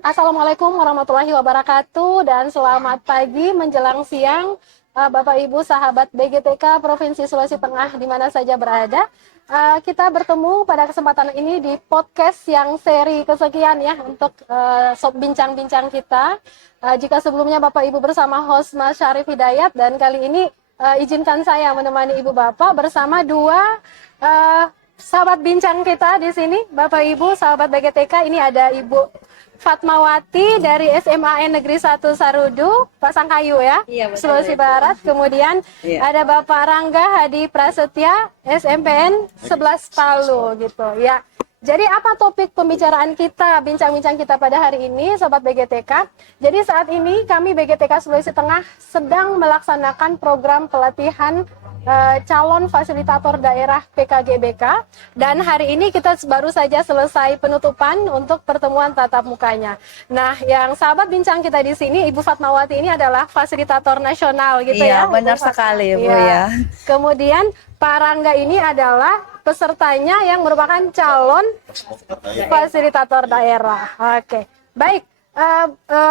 Assalamualaikum warahmatullahi wabarakatuh dan selamat pagi menjelang siang Bapak Ibu sahabat BGTK Provinsi Sulawesi Tengah di mana saja berada. Kita bertemu pada kesempatan ini di podcast yang seri kesekian ya untuk bincang-bincang kita. Jika sebelumnya Bapak Ibu bersama host Mas Syarif Hidayat dan kali ini izinkan saya menemani Ibu Bapak bersama dua sahabat bincang kita di sini. Bapak Ibu sahabat BGTK, ini ada Ibu Fatmawati dari SMAN Negeri 1 Sarudu, Pasangkayu ya, Iya, betul, Sulawesi Barat. Kemudian ada Bapak Rangga Hadi Prasetya, SMPN 11 Palu gitu ya. Jadi apa topik pembicaraan kita, bincang-bincang kita pada hari ini, Sobat BGTK? Jadi saat ini kami BGTK Sulawesi Tengah sedang melaksanakan program pelatihan calon fasilitator daerah PKGBK, dan hari ini kita baru saja selesai penutupan untuk pertemuan tatap mukanya. Nah, yang sahabat bincang kita di sini, Ibu Fatmawati ini adalah fasilitator nasional gitu ya. Iya, benar sekali Bu ya. Kemudian Pak Rangga ini adalah pesertanya yang merupakan calon fasilitator daerah. Oke, baik.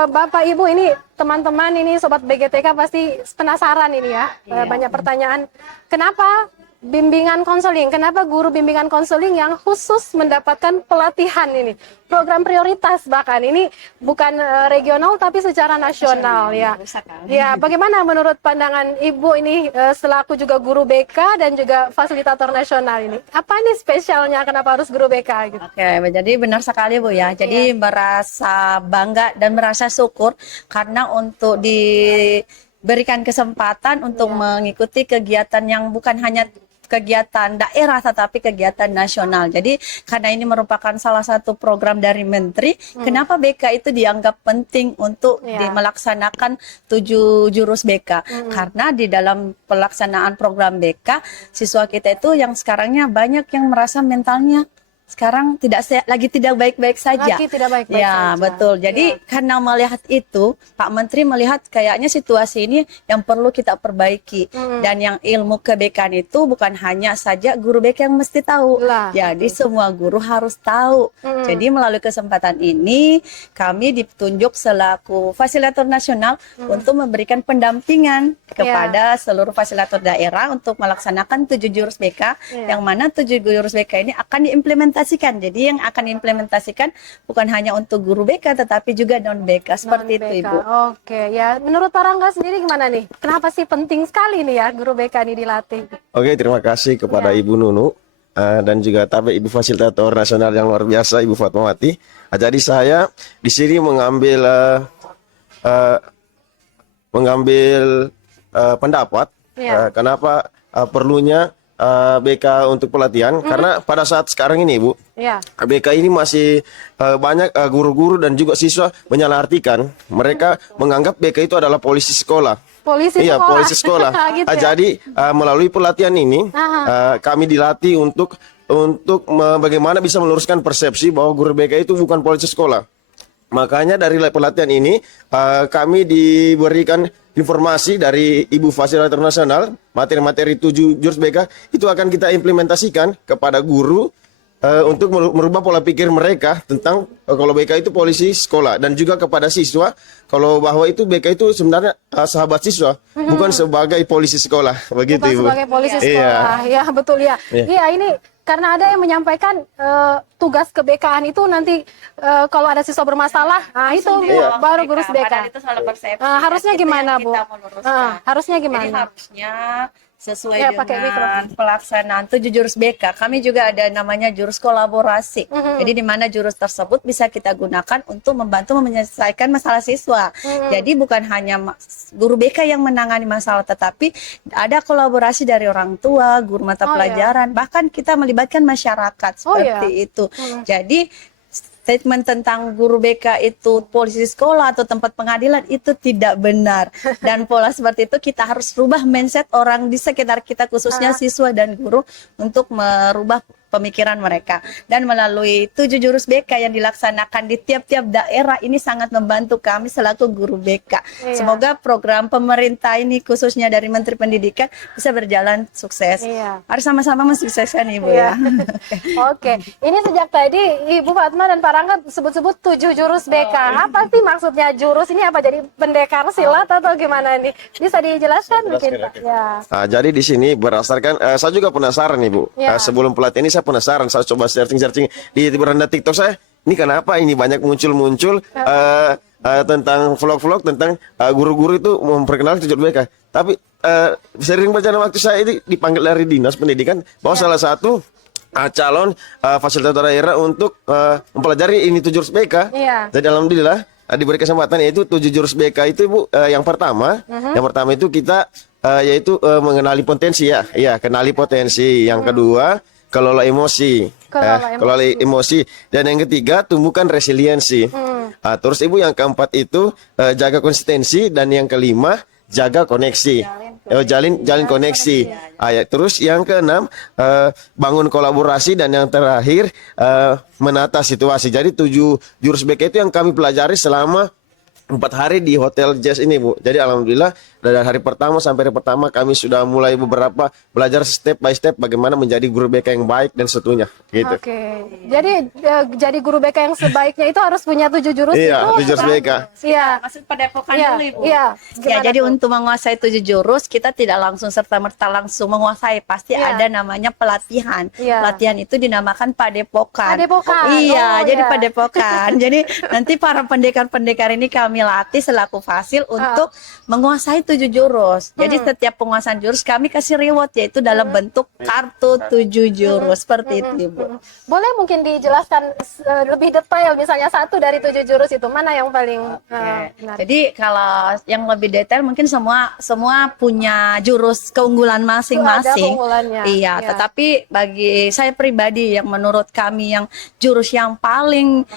Bapak Ibu ini teman-teman ini Sobat BGTK pasti penasaran ini ya. Banyak pertanyaan. Kenapa bimbingan konseling? Kenapa guru bimbingan konseling yang khusus mendapatkan pelatihan ini? Program prioritas bahkan ini bukan regional tapi secara nasional ya. Ya, bagaimana menurut pandangan Ibu ini selaku juga guru BK dan juga fasilitator nasional ini? Apa ini spesialnya kenapa harus guru BK gitu? Oke, jadi benar sekali Bu ya. Jadi merasa bangga dan merasa syukur karena untuk diberikan kesempatan untuk mengikuti kegiatan yang bukan hanya kegiatan daerah tetapi kegiatan nasional. Jadi karena ini merupakan salah satu program dari Menteri, kenapa BK itu dianggap penting untuk melaksanakan 7 jurus BK? Karena di dalam pelaksanaan program BK, siswa kita itu yang sekarangnya banyak yang merasa mentalnya sekarang lagi tidak baik-baik saja. Lagi tidak baik-baik ya, saja. betul. Jadi karena melihat itu, Pak Menteri melihat kayaknya situasi ini yang perlu kita perbaiki. Dan yang ilmu kebekan itu bukan hanya saja guru BK yang mesti tahu. Jadi semua guru harus tahu. Jadi melalui kesempatan ini kami ditunjuk selaku fasilitator nasional untuk memberikan pendampingan kepada seluruh fasilitator daerah untuk melaksanakan 7 jurus BK, yang mana 7 jurus BK ini akan diimplementasikan. Jadi yang akan diimplementasikan bukan hanya untuk guru BK tetapi juga non BK seperti itu Ibu. Oke, ya menurut Pak Rangga sendiri gimana nih? Kenapa sih penting sekali nih ya guru BK ini dilatih? Oke, terima kasih kepada Ibu Nunu dan juga tabik Ibu Fasilitator Nasional yang luar biasa Ibu Fatmawati. Jadi saya di sini mengambil pendapat kenapa perlunya BK untuk pelatihan, karena pada saat sekarang ini Bu, BK ini masih banyak guru-guru dan juga siswa menyalahartikan. Mereka menganggap BK itu adalah polisi sekolah. Polisi sekolah. Polisi sekolah. Gitu ya? Jadi melalui pelatihan ini kami dilatih untuk bagaimana bisa meluruskan persepsi bahwa guru BK itu bukan polisi sekolah. Makanya dari pelatihan ini kami diberikan informasi dari Ibu Fasilitator Nasional, materi-materi 7 jurus BK itu akan kita implementasikan kepada guru untuk merubah pola pikir mereka tentang kalau BK itu polisi sekolah, dan juga kepada siswa kalau bahwa itu BK itu sebenarnya sahabat siswa, bukan sebagai polisi sekolah. Begitu bukan Ibu. Sebagai polisi sekolah. Ya, betul ya. Iya, ini karena ada yang menyampaikan tugas ke-BK-an itu nanti kalau ada siswa bermasalah, itu baru guru BK. Itu soal persepsi. Harusnya gimana Bu? Harusnya gimana? Jadi harusnya sesuai pakai dengan pelaksanaan 7 jurus BK. Kami juga ada namanya jurus kolaborasi. Jadi di mana jurus tersebut bisa kita gunakan untuk membantu menyelesaikan masalah siswa. Jadi bukan hanya guru BK yang menangani masalah, tetapi ada kolaborasi dari orang tua, guru mata pelajaran, bahkan kita melibatkan masyarakat seperti itu. Jadi statement tentang guru BK itu polisi sekolah atau tempat pengadilan itu tidak benar. Dan pola seperti itu kita harus rubah mindset orang di sekitar kita, khususnya siswa dan guru, untuk merubah pemikiran mereka. Dan melalui 7 jurus BK yang dilaksanakan di tiap-tiap daerah ini sangat membantu kami selaku guru BK. Iya. Semoga program pemerintah ini khususnya dari Menteri Pendidikan bisa berjalan sukses. Iya. Harus sama-sama mensukseskan Ibu Iya. ya. Oke, ini sejak tadi Ibu Fatma dan Pak Rangga sebut-sebut 7 jurus BK. Apa sih maksudnya jurus ini? Apa jadi pendekar silat atau gimana nih? Bisa dijelaskan mungkin Pak? Ya. Jadi di sini berdasarkan, saya juga penasaran nih Bu. Ya. Sebelum pelatihan ini saya penasaran, saya coba searching di beranda TikTok saya. Ini kenapa ini banyak muncul tentang vlog-vlog tentang guru-guru itu memperkenalkan 7 BK. Tapi sering berjalan waktu saya ini dipanggil dari Dinas Pendidikan bahwa salah satu calon fasilitator daerah untuk mempelajari ini 7 jurus BK. Iya. Jadi alhamdulillah diberi kesempatan, yaitu 7 jurus BK itu Bu. Yang pertama itu kita yaitu mengenali potensi ya. Iya, kenali potensi. Yang kedua, kelola emosi. Kelola emosi. Dan yang ketiga, tumbuhkan resiliensi. Terus Ibu, yang keempat itu jaga konsistensi, dan yang kelima jaga koneksi. Jalin koneksi. Terus yang keenam, bangun kolaborasi, dan yang terakhir menata situasi. Jadi 7 jurus BK itu yang kami pelajari selama 4 hari di Hotel Jazz ini Bu. Jadi alhamdulillah dari hari pertama sampai hari pertama kami sudah mulai beberapa belajar step by step bagaimana menjadi guru BK yang baik dan seterusnya gitu. Oke. Jadi jadi guru BK yang sebaiknya itu harus punya 7 jurus Iya, itu. 7 jurus BK. Iya. Maksud padepokan Iya. dulu Ibu. Iya. Ya, Gimana jadi tuh? untuk menguasai 7 jurus kita tidak langsung serta-merta langsung menguasai, pasti Iya. ada namanya pelatihan. Iya. Pelatihan itu dinamakan padepokan. Padepokan. Iya, Oh, jadi iya. padepokan. Jadi nanti para pendekar-pendekar ini kami latih selaku fasil untuk menguasai 7 jurus. Jadi setiap penguasaan jurus kami kasih reward, yaitu dalam bentuk kartu 7 jurus seperti itu Ibu. Boleh mungkin dijelaskan lebih detail, misalnya satu dari 7 jurus itu mana yang paling menarik? Jadi kalau yang lebih detail mungkin semua punya jurus keunggulan masing-masing. Ada keunggulannya. Iya, Ya. tetapi bagi saya pribadi yang menurut kami yang jurus yang paling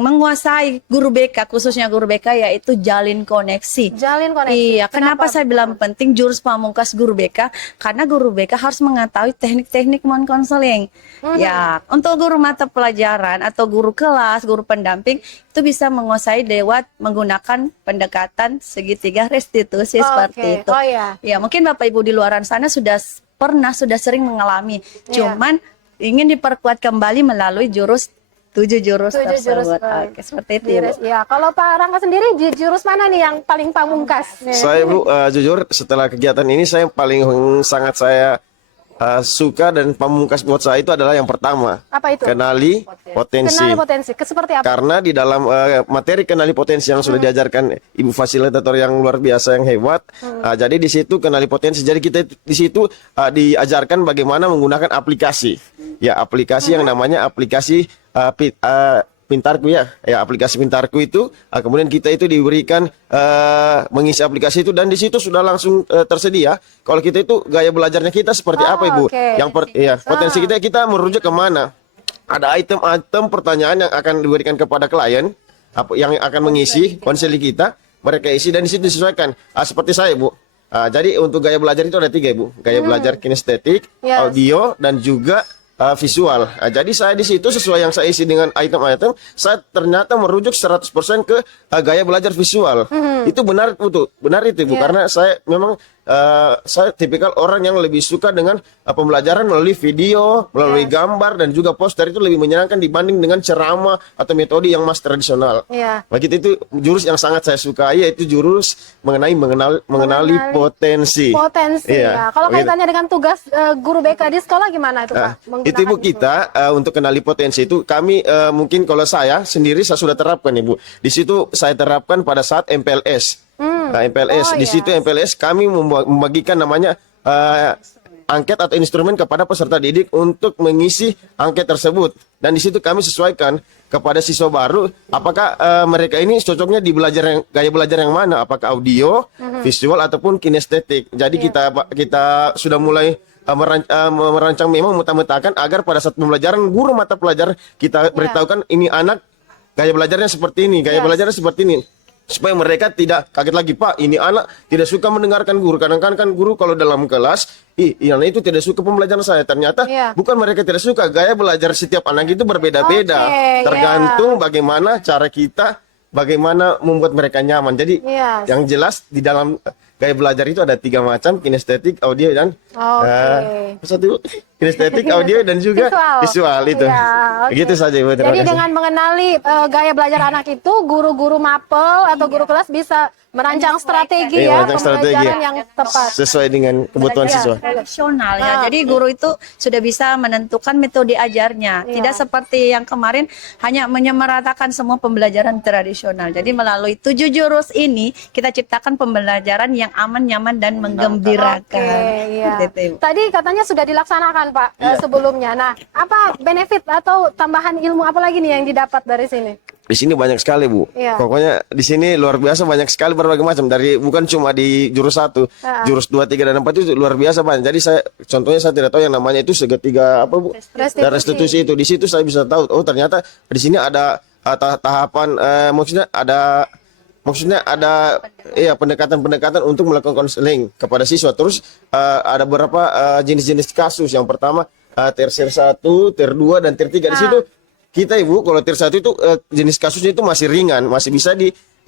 menguasai guru BK, khususnya guru BK, yaitu jalin koneksi. Jalin koneksi. Iya, kenapa saya bilang penting jurus pamungkas guru BK? Karena guru BK harus mengetahui teknik-teknik konseling. Ya, untuk guru mata pelajaran atau guru kelas, guru pendamping itu bisa menguasai lewat menggunakan pendekatan segitiga restitusi seperti itu. Oh iya. Ya, mungkin Bapak Ibu di luaran sana sudah sering mengalami. Iya. Cuman ingin diperkuat kembali melalui jurus 7 jurus 7 jurus. tersebut. Oke, seperti itu Ibu. Ya, kalau Pak Rangga sendiri di jurus mana nih yang paling pamungkas? Saya Bu, jujur setelah kegiatan ini saya sangat saya suka dan pamungkas buat saya itu adalah yang pertama. Apa itu? Kenali potensi. Kenali potensi. Seperti apa? Karena di dalam materi kenali potensi yang sudah diajarkan Ibu fasilitator yang luar biasa yang hebat, jadi di situ kenali potensi. Jadi kita di situ diajarkan bagaimana menggunakan aplikasi. Ya, aplikasi yang namanya aplikasi Pintarku ya, aplikasi Pintarku itu, kemudian kita itu diberikan mengisi aplikasi itu, dan di situ sudah langsung tersedia. Kalau kita itu gaya belajarnya kita seperti apa Ibu? Oke. Potensi kita merujuk kemana? Ada item-item pertanyaan yang akan diberikan kepada klien, yang akan mengisi konseling kita, mereka isi dan di situ disesuaikan. Seperti saya Bu. Jadi untuk gaya belajar itu ada 3 Ibu, gaya belajar kinestetik, Yes. audio, dan juga visual. Jadi saya di situ sesuai yang saya isi dengan item-item, saya ternyata merujuk 100% ke gaya belajar visual. Itu benar itu Bu, karena saya memang saya tipikal orang yang lebih suka dengan pembelajaran melalui video, melalui gambar, dan juga poster. Itu lebih menyenangkan dibanding dengan ceramah atau metode yang mas tradisional. Iya. Bagi itu jurus yang sangat saya sukai, yaitu jurus mengenali potensi. Potensi. Iya, Ya. Kalau begitu. kaitannya dengan tugas guru BK di sekolah gimana itu Pak? Itu Ibu, kita untuk kenali potensi itu kami mungkin kalau saya sendiri saya sudah terapkan Ibu. Di situ saya terapkan pada saat MPLS. MPLS Oh, di situ yes. MPLS kami membagikan namanya angket atau instrumen kepada peserta didik untuk mengisi angket tersebut, dan di situ kami sesuaikan kepada siswa baru apakah mereka ini cocoknya di gaya belajar yang mana, apakah audio, visual ataupun kinestetik. Jadi kita sudah mulai merancang memang memetakan agar pada saat pembelajaran guru mata pelajaran kita beritahukan ini anak gaya belajarnya seperti ini, gaya belajarnya seperti ini. Supaya mereka tidak kaget lagi, Pak, ini anak tidak suka mendengarkan guru. Kadang-kadang kan guru kalau dalam kelas yang itu tidak suka pembelajaran saya. Ternyata bukan mereka tidak suka, gaya belajar setiap anak itu berbeda-beda. Tergantung bagaimana cara kita, bagaimana membuat mereka nyaman. Jadi yang jelas di dalam gaya belajar itu ada 3 macam: kinestetik, audio, dan satu kinestetik, audio, dan juga visual itu. Gitu saja Ibu. Jadi dengan mengenali gaya belajar anak itu, guru-guru mapel atau guru kelas bisa merancang strategi pembelajaran yang tepat sesuai dengan kebutuhan siswa. Tradisional ya. Jadi guru itu sudah bisa menentukan metode ajarnya. Tidak seperti yang kemarin hanya menyamaratakan semua pembelajaran tradisional. Jadi melalui 7 jurus ini kita ciptakan pembelajaran yang aman, nyaman, dan menggembirakan. Gitu. Tadi katanya sudah dilaksanakan Pak sebelumnya. Nah, apa benefit atau tambahan ilmu apa lagi nih yang didapat dari sini? Di sini banyak sekali Bu. Pokoknya di sini luar biasa, banyak sekali berbagai macam, dari bukan cuma di jurus 1, jurus 2, 3, dan 4 itu luar biasa banyak. Jadi contohnya saya tidak tahu yang namanya itu segitiga apa Bu? Restitusi itu. Di situ saya bisa tahu, oh ternyata di sini ada tahapan maksudnya ada pendekatan-pendekatan untuk melakukan konseling kepada siswa. Terus ada beberapa jenis-jenis kasus. Yang pertama tier 1, tier 2, dan tier 3. Di situ kita Ibu, kalau tier 1 itu jenis kasusnya itu masih ringan, masih bisa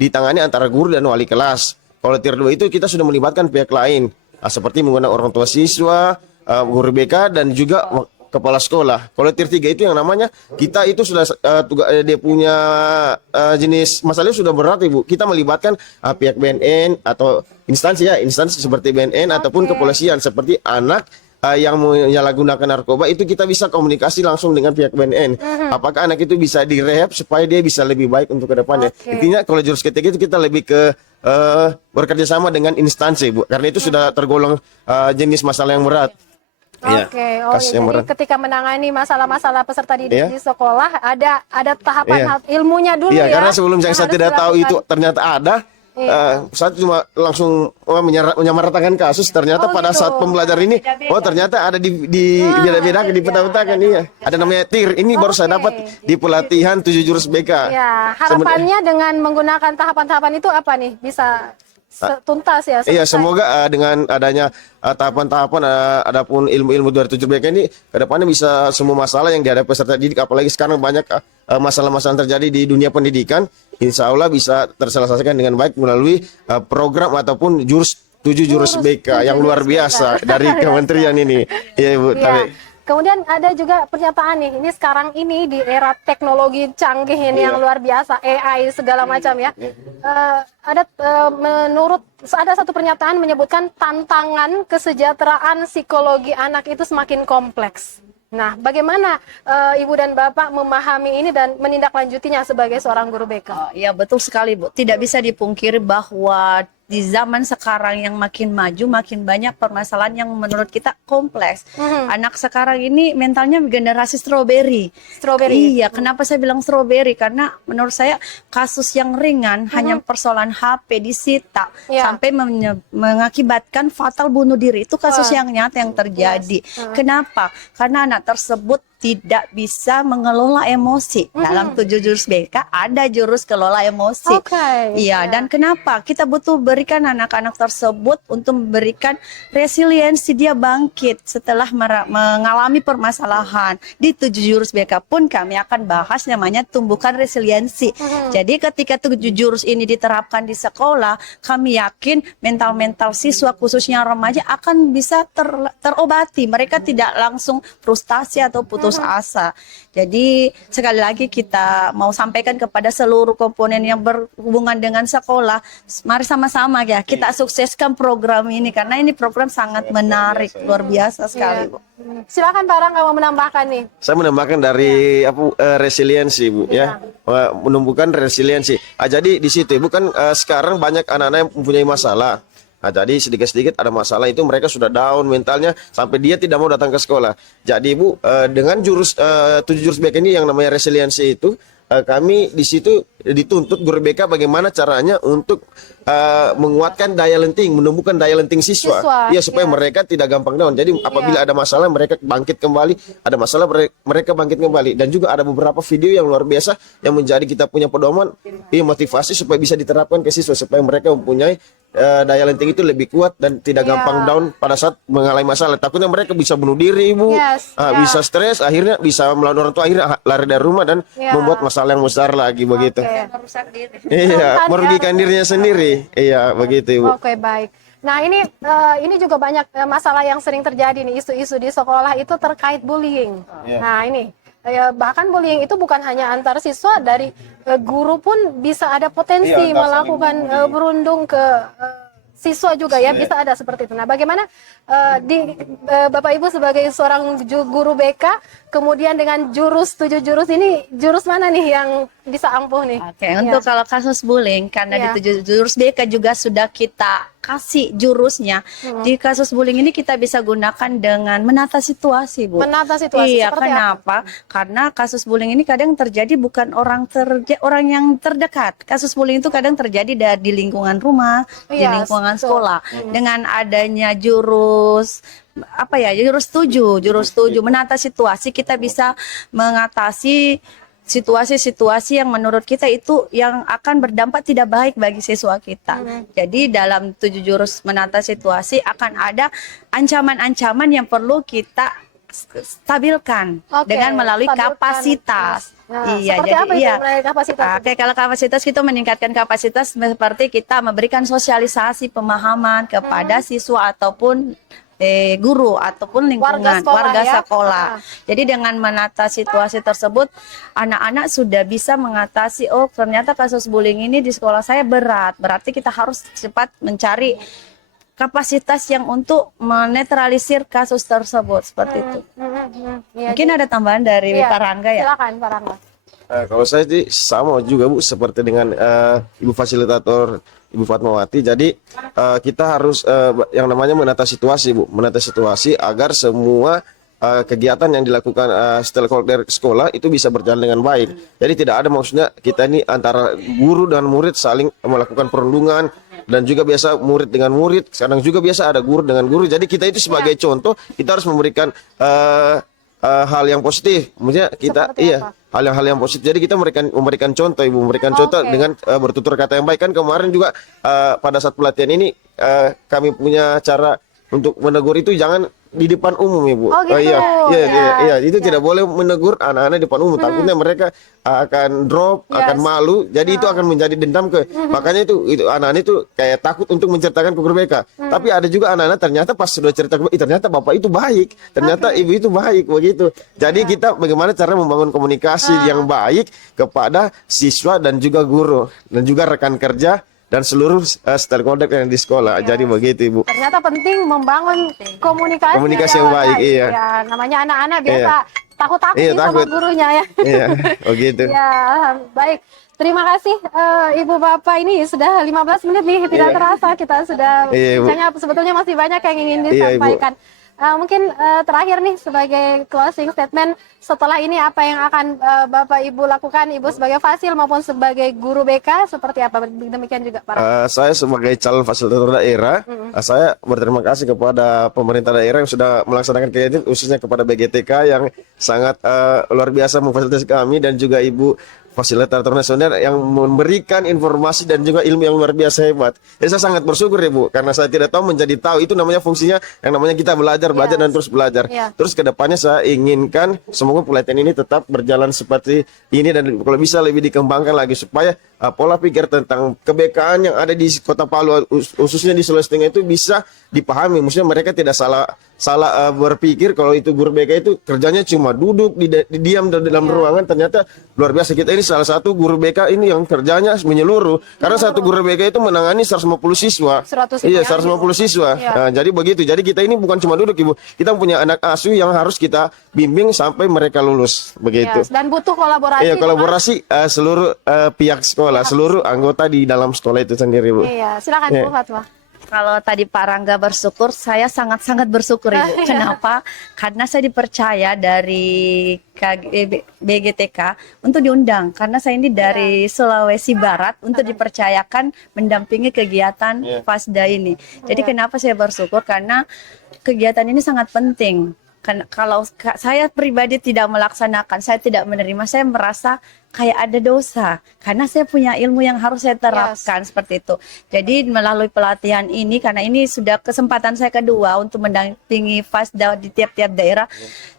ditangani antara guru dan wali kelas. Kalau tier 2 itu kita sudah melibatkan pihak lain, seperti menggunakan orang tua siswa, guru BK, dan juga kepala sekolah. Kalau tier 3 itu yang namanya kita itu sudah dia punya jenis masalahnya sudah berat Ibu. Kita melibatkan pihak BNN atau instansi seperti BNN ataupun kepolisian, seperti anak yang menyalahgunakan narkoba itu kita bisa komunikasi langsung dengan pihak BNN. Apakah anak itu bisa direhab supaya dia bisa lebih baik untuk kedepannya. Intinya kalau jurus ketiga itu kita lebih ke bekerja sama dengan instansi Bu, karena itu sudah tergolong jenis masalah yang berat. Jadi ketika menangani masalah-masalah peserta didik di sekolah ada tahapan ilmunya dulu ya. Karena sebelum saya tidak tahu itu ternyata ada. Saya cuma langsung menyamaratakan kasus. Ternyata pada saat pembelajaran ini, ternyata ada di beda-beda, di peta-petakan. Ada namanya TIR. Ini baru saya dapat di pelatihan 7 jurus BK. Harapannya dengan menggunakan tahapan-tahapan itu apa nih? Bisa tuntas ya? Iya, semoga dengan adanya tahapan-tahapan, adapun ilmu-ilmu dari 7 BK ini kedepannya bisa semua masalah yang dihadapi peserta didik, apalagi sekarang banyak masalah-masalah terjadi di dunia pendidikan, insya Allah bisa terselesaikan dengan baik melalui program ataupun 7 jurus BK yang luar biasa dari kementerian ini. Iya Ibu. Kemudian ada juga pernyataan nih, ini sekarang ini di era teknologi canggih ini yang luar biasa, AI segala macam ya. Ada satu pernyataan menyebutkan tantangan kesejahteraan psikologi anak itu semakin kompleks. Nah, bagaimana Ibu dan Bapak memahami ini dan menindaklanjutinya sebagai seorang guru BK? Ya betul sekali Bu. Tidak bisa dipungkiri bahwa di zaman sekarang yang makin maju, makin banyak permasalahan yang menurut kita kompleks. Anak sekarang ini mentalnya generasi strawberry. Iya, kenapa saya bilang strawberry? Karena menurut saya kasus yang ringan hanya persoalan HP disita sampai mengakibatkan fatal bunuh diri. Itu kasus yang nyata yang terjadi. Kenapa? Karena anak tersebut tidak bisa mengelola emosi. Dalam 7 jurus BK ada jurus kelola emosi. Iya, dan kenapa? Kita butuh berikan anak-anak tersebut untuk memberikan resiliensi, dia bangkit setelah mengalami permasalahan. Di 7 jurus BK pun kami akan bahas namanya tumbuhkan resiliensi. Jadi ketika 7 jurus ini diterapkan di sekolah, kami yakin mental-mental siswa khususnya remaja akan bisa terobati. Mereka tidak langsung frustasi atau putus asa. Jadi sekali lagi kita mau sampaikan kepada seluruh komponen yang berhubungan dengan sekolah, mari sama-sama ya kita sukseskan program ini karena ini program sangat menarik, luar biasa sekali Bu. Silakan Pak Rangga mau menambahkan nih. Saya menambahkan dari resiliensi Bu ya, menumbuhkan resiliensi. Jadi di situ Bu kan sekarang banyak anak-anak yang mempunyai masalah. Nah, jadi sedikit-sedikit ada masalah itu mereka sudah down mentalnya sampai dia tidak mau datang ke sekolah. Jadi Bu dengan 7 jurus BK ini yang namanya resiliensi itu kami di situ dituntut guru BK bagaimana caranya untuk menguatkan daya lenting, menumbuhkan daya lenting siswa. Iya, supaya mereka tidak gampang down. Jadi apabila ada masalah mereka bangkit kembali, ada masalah mereka bangkit kembali. Dan juga ada beberapa video yang luar biasa yang menjadi kita punya pedoman, motivasi supaya bisa diterapkan ke siswa supaya mereka mempunyai daya lenting itu lebih kuat dan tidak gampang down pada saat mengalami masalah. Takutnya mereka bisa bunuh diri, Ibu, bisa stres, akhirnya bisa melawan orang tua, akhirnya lari dari rumah dan membuat masalah yang besar lagi begitu. Iya, merugikan dirinya sendiri. Iya, begitu, Ibu. Oke, baik. Nah, ini juga banyak masalah yang sering terjadi nih, isu-isu di sekolah itu terkait bullying. Nah, ini bahkan bullying itu bukan hanya antar siswa, dari guru pun bisa ada potensi melakukan berundung ke siswa juga ya, bisa ada seperti itu. Nah, bagaimana Bapak Ibu sebagai seorang guru BK, kemudian dengan 7 jurus ini, jurus mana nih yang bisa ampuh nih? Oke, untuk kalau kasus bullying, karena di 7 jurus BK juga sudah kita kasih jurusnya. Di kasus bullying ini kita bisa gunakan dengan menata situasi, Bu. Menata situasi. Iya, kenapa? Karena kasus bullying ini kadang terjadi bukan orang yang terdekat. Kasus bullying itu kadang terjadi di lingkungan rumah, di lingkungan sekolah. Dengan adanya jurus jurus 7 menata situasi, kita bisa mengatasi situasi-situasi yang menurut kita itu yang akan berdampak tidak baik bagi siswa kita. Jadi dalam 7 jurus menata situasi akan ada ancaman-ancaman yang perlu kita stabilkan dengan melalui kapasitas. Iya, jadi kapasitas? Kalau kapasitas kita meningkatkan kapasitas seperti kita memberikan sosialisasi pemahaman kepada siswa ataupun guru ataupun lingkungan warga sekolah. Jadi dengan menata situasi tersebut, anak-anak sudah bisa mengatasi, oh ternyata kasus bullying ini di sekolah saya berat. Berarti kita harus cepat mencari kapasitas yang untuk menetralisir kasus tersebut, seperti itu. Mungkin ada tambahan dari Pak Rangga ya? Silakan Pak Rangga. Kalau saya sih sama juga, Bu, seperti dengan Ibu Fasilitator Ibu Fatmawati. Jadi kita harus yang namanya menata situasi, Bu, menata situasi agar semua kegiatan yang dilakukan stakeholder sekolah itu bisa berjalan dengan baik. Jadi tidak ada maksudnya kita ini antara guru dan murid saling melakukan perundungan, dan juga biasa murid dengan murid, kadang juga biasa ada guru dengan guru. Jadi kita itu sebagai contoh, kita harus memberikan hal yang positif. Maksudnya kita hal-hal yang positif. Jadi kita memberikan contoh, Ibu, memberikan contoh dengan bertutur kata yang baik. Kan kemarin juga pada saat pelatihan ini kami punya cara untuk menegur itu jangan di depan umum, Ibu. Oh, gitu. Iya, itu tidak boleh menegur anak-anak di depan umum. Takutnya mereka akan drop, akan malu. Jadi itu akan menjadi dendam makanya itu anak-anak itu kayak takut untuk menceritakan ke guru BK. Tapi ada juga anak-anak ternyata pas sudah cerita ternyata bapak itu baik, ternyata ibu itu baik, begitu. Jadi kita bagaimana cara membangun komunikasi yang baik kepada siswa dan juga guru dan juga rekan kerja dan seluruh stakeholder yang di sekolah. Jadi begitu, Ibu. Ternyata penting membangun komunikasi yang baik. Iya. Ya, namanya anak-anak biasa takut-takut sama gurunya ya. Iya, begitu. Ya, baik. Terima kasih Ibu Bapak, ini sudah 15 menit nih, tidak terasa kita sudah sebetulnya masih banyak yang ingin disampaikan. Mungkin terakhir nih sebagai closing statement, setelah ini apa yang akan Bapak Ibu lakukan, Ibu sebagai fasil maupun sebagai guru BK, seperti apa? Demikian juga Pak. Saya sebagai calon fasilitator daerah, saya berterima kasih kepada pemerintah daerah yang sudah melaksanakan kegiatan, khususnya kepada BGTK yang sangat luar biasa memfasilitasi kami, dan juga Ibu Fasilitator Nasional yang memberikan informasi dan juga ilmu yang luar biasa hebat. Jadi saya sangat bersyukur, Ibu, karena saya tidak tahu menjadi tahu. Itu namanya fungsinya yang namanya kita belajar dan terus belajar. Terus kedepannya saya inginkan semoga pelatihan ini tetap berjalan seperti ini, dan kalau bisa lebih dikembangkan lagi supaya pola pikir tentang kebekaan yang ada di Kota Palu, khususnya di Sulawesi Tengah, itu bisa dipahami. Maksudnya mereka tidak salah berpikir kalau itu guru BK itu kerjanya cuma duduk diam dalam ruangan. Ternyata luar biasa, kita ini salah satu guru BK ini yang kerjanya menyeluruh, karena satu guru BK itu menangani 150 siswa. 150 siswa. Nah, jadi begitu. Jadi kita ini bukan cuma duduk, Ibu, kita punya anak asuh yang harus kita bimbing sampai mereka lulus, begitu. Dan butuh kolaborasi. Iya, kolaborasi seluruh pihak sekolah, seluruh anggota di dalam sekolah itu sendiri, Bu. Iya, silakan Bu Fatma. Kalau tadi Pak Rangga bersyukur, saya sangat-sangat bersyukur Ibu. Kenapa? Karena saya dipercaya dari BGTK untuk diundang. Karena saya ini dari Sulawesi Barat untuk dipercayakan mendampingi kegiatan FASDA ini. Jadi kenapa saya bersyukur? Karena kegiatan ini sangat penting. Kalau saya pribadi tidak melaksanakan, saya tidak menerima, saya merasa kayak ada dosa karena saya punya ilmu yang harus saya terapkan seperti itu. Jadi melalui pelatihan ini, karena ini sudah kesempatan saya kedua untuk mendampingi FASDA di tiap-tiap daerah,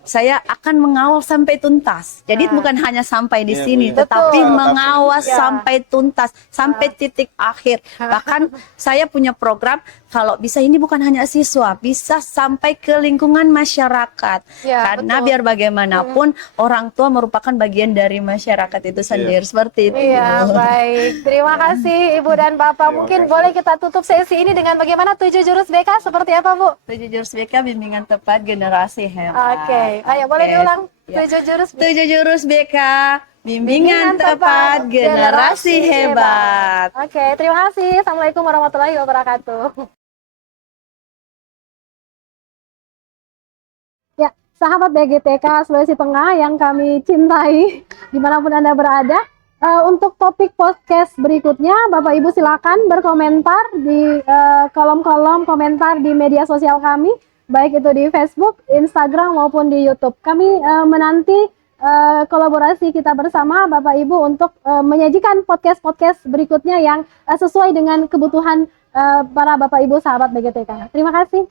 saya akan mengawal sampai tuntas. Jadi bukan hanya sampai di sini, tetapi mengawas sampai tuntas, sampai titik akhir. Bahkan saya punya program kalau bisa ini bukan hanya siswa, bisa sampai ke lingkungan masyarakat. Karena biar bagaimanapun orang tua merupakan bagian dari masyarakat itu sendiri, seperti itu. Iya, baik. Terima kasih Ibu dan Bapak. Mungkin boleh kita tutup sesi ini dengan bagaimana 7 jurus BK seperti apa, Bu? 7 jurus BK bimbingan tepat generasi hebat. Oke. Ayo boleh diulang 7 jurus 7 jurus BK bimbingan tepat generasi hebat. Oke, terima kasih. Assalamualaikum warahmatullahi wabarakatuh. Ya, sahabat BGTK Sulawesi Tengah yang kami cintai dimanapun Anda berada, untuk topik podcast berikutnya Bapak Ibu silakan berkomentar di kolom-kolom komentar di media sosial kami, baik itu di Facebook, Instagram maupun di YouTube. Kami menanti kolaborasi kita bersama Bapak Ibu untuk menyajikan podcast-podcast berikutnya yang sesuai dengan kebutuhan para Bapak Ibu sahabat BGTK. Terima kasih.